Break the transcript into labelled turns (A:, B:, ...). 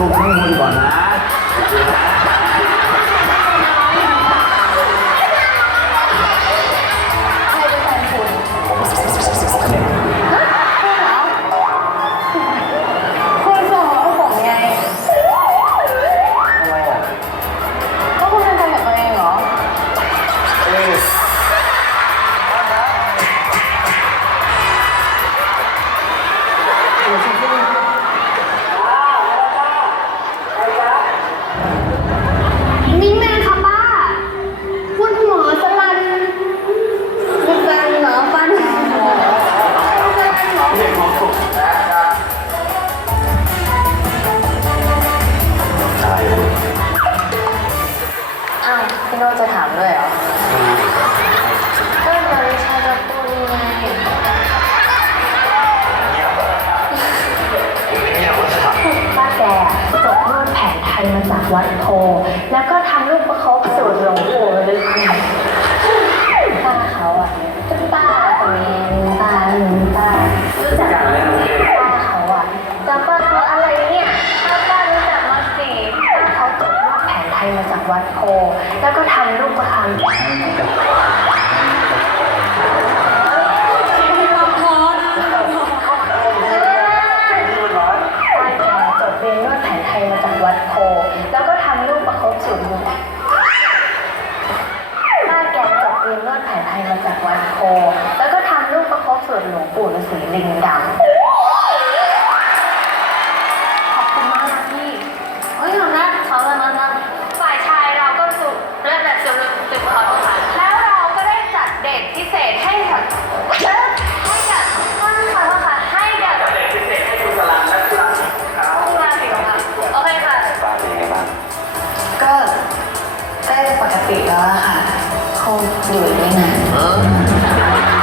A: ลุมข้างบนก่อนนนะ
B: วั
A: ด
B: โพ แล้วก็ทำรูปประคบสูตรหลวงปู่ลึกป้าเขาอะเป็นป้าคนนี้ป้าหนึ่งป้ารู้จักป้าเขาอะแล้วป้าเขาอะไรเนี่ยป้าป้ารู้จักมาสีป้าเขาตกแผนไทยมาจากวัดโพ แล้วก็ทำรูปประคำ ปู่ฤาษีลิงดำขอบคุณมากนะพี่เฮ้ยหนูนะเขาเลยนะนะฝ่ายชายเราก็สุดเลิศแบบสุดสุดขอบค่ะแล้วเราก็ได้จัดเด็กพิเศษให้กับเลิศให้กับท่าค่ะค่ะให้กับ
A: เด็กพิเศษให้คุณสลัสลันคุะ
B: โอเคค่ะ
A: ก็น
B: กล้ปกติแล้วค่ะคงอยู่ได้นาน